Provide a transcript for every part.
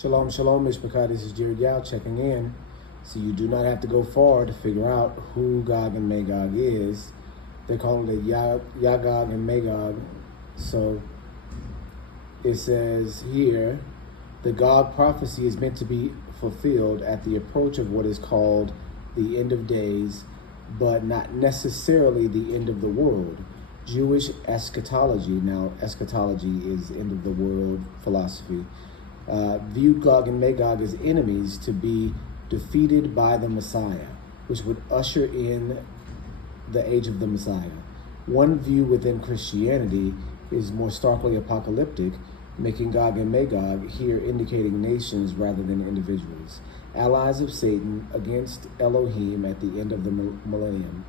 Shalom, shalom, Mishpachah. This is Jared Yao checking in. So you do not have to go far to figure out who Gog and Magog is. They're calling it Yagog and Magog. So it says here, the Gog prophecy is meant to be fulfilled at the approach of what is called the end of days, but not necessarily the end of the world. Jewish eschatology, now eschatology is end of the world philosophy, viewed Gog and Magog as enemies to be defeated by the Messiah, which would usher in the age of the Messiah. One view within Christianity is more starkly apocalyptic, making Gog and Magog here indicating nations rather than individuals, allies of Satan against Elohim at the end of the millennium,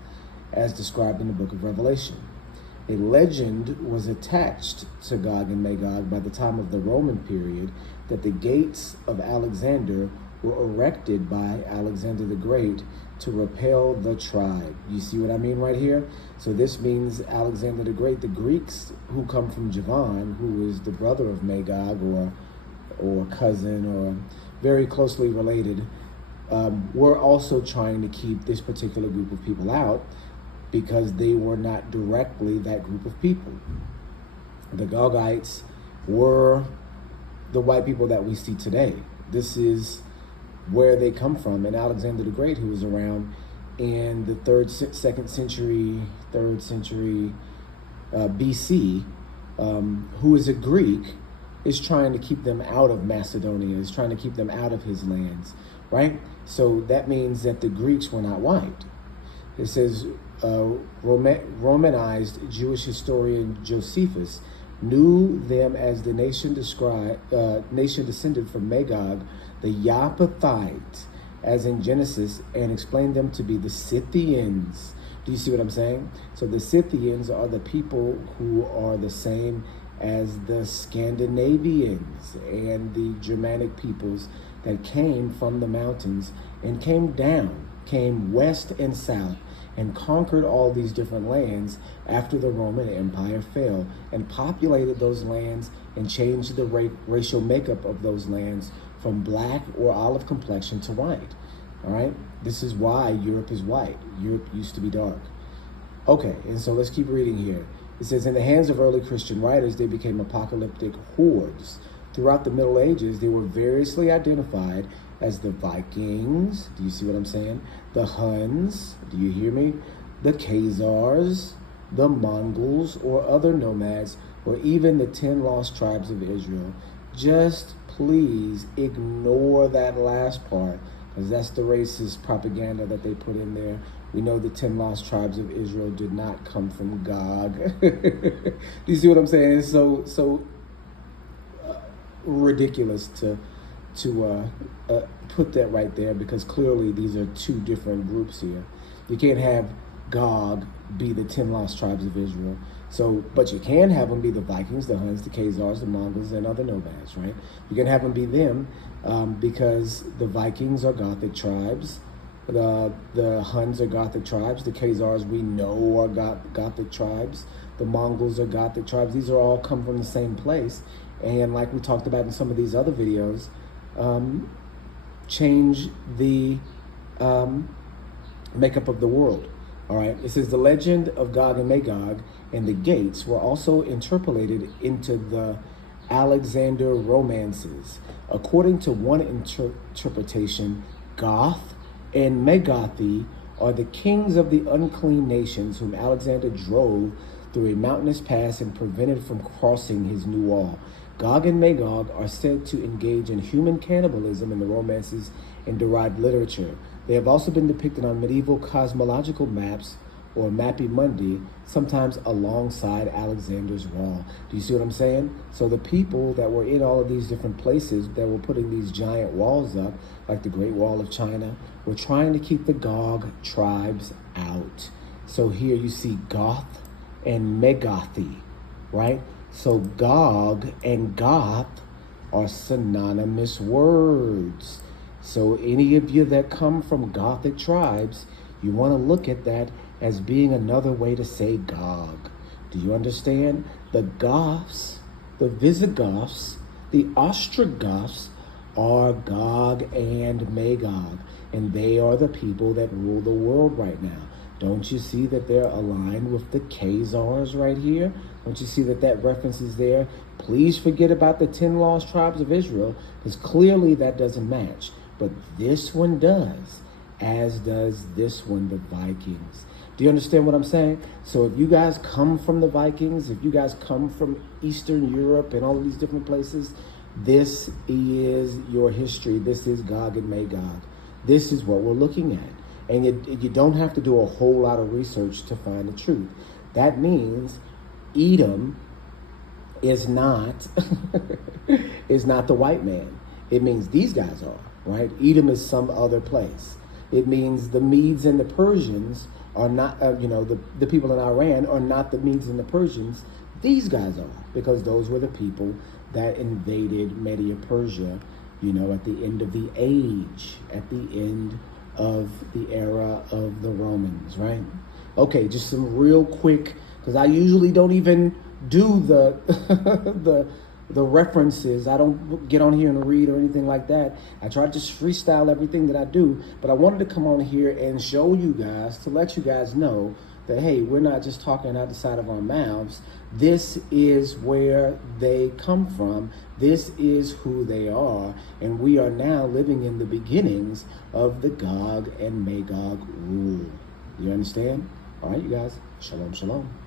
as described in the book of Revelation. A legend was attached to Gog and Magog by the time of the Roman period that the gates of Alexander were erected by Alexander the Great to repel the tribe. You see what I mean right here? So this means Alexander the Great, the Greeks who come from Javan, who is the brother of Magog or cousin or very closely related, were also trying to keep this particular group of people out because they were not directly that group of people. The Gogites were the white people that we see today. This is where they come from. And Alexander the Great, who was around in the second century BC, who is a Greek, is trying to keep them out of Macedonia, is trying to keep them out of his lands, right? So that means that the Greeks were not white. It says, Romanized Jewish historian Josephus knew them as the nation descended from Magog, the Yaphethites, as in Genesis, and explained them to be the Scythians. Do you see what I'm saying? So the Scythians are the people who are the same as the Scandinavians and the Germanic peoples that came from the mountains and came west and south, and conquered all these different lands after the Roman Empire fell, and populated those lands and changed the racial makeup of those lands from black or olive complexion to white. All right? This is why Europe is white. Europe used to be dark. Okay, and so let's keep reading here. It says, in the hands of early Christian writers, they became apocalyptic hordes. Throughout the Middle Ages, they were variously identified as the Vikings. Do you see what I'm saying? The Huns. Do you hear me? The Khazars, the Mongols, or other nomads, or even the 10 lost tribes of Israel. Just please ignore that last part, because that's the racist propaganda that they put in there. We know the 10 lost tribes of Israel did not come from Gog. Do you see what I'm saying? It's so ridiculous to put that right there, because clearly these are two different groups here. You can't have Gog be the 10 lost tribes of Israel. So, but you can have them be the Vikings, the Huns, the Khazars, the Mongols, and other nomads, right? You can have them be them because the Vikings are Gothic tribes. The Huns are Gothic tribes. The Khazars we know are Gothic tribes. The Mongols are Gothic tribes. These are all come from the same place. And like we talked about in some of these other videos, change the makeup of the world. All right. It says the legend of Gog and Magog and the gates were also interpolated into the Alexander romances. According to one interpretation, Goth and Magothi are the kings of the unclean nations whom Alexander drove through a mountainous pass and prevented from crossing his new wall. Gog and Magog are said to engage in human cannibalism in the romances and derived literature. They have also been depicted on medieval cosmological maps or Mappi Mundi, sometimes alongside Alexander's wall. Do you see what I'm saying? So the people that were in all of these different places that were putting these giant walls up, like the Great Wall of China, were trying to keep the Gog tribes out. So here you see Goth and Magothi, right? So Gog and Goth are synonymous words. So any of you that come from Gothic tribes, you want to look at that as being another way to say Gog. Do you understand? The Goths, the Visigoths, the Ostrogoths are Gog and Magog, and they are the people that rule the world right now. Don't you see that they're aligned with the Khazars right here? Don't you see that that reference is there? Please forget about the 10 lost tribes of Israel, because clearly that doesn't match. But this one does, as does this one, the Vikings. Do you understand what I'm saying? So if you guys come from the Vikings, if you guys come from Eastern Europe and all of these different places, this is your history. This is Gog and Magog. This is what we're looking at. And you don't have to do a whole lot of research to find the truth. That means Edom is not is not the white man. It means these guys are, right? Edom is some other place. It means the Medes and the Persians are not, the people in Iran are not the Medes and the Persians. These guys are, because those were the people that invaded Media Persia, at the end of the age, at the end of the era of the Romans, right? Okay, just some real quick, because I usually don't even do the the references. I don't get on here and read or anything like that. I try to just freestyle everything that I do, but I wanted to come on here and show you guys, to let you guys know that, hey, we're not just talking out the side of our mouths. This is where they come from. This is who they are. And we are now living in the beginnings of the Gog and Magog rule. You understand? All right, you guys. Shalom, shalom.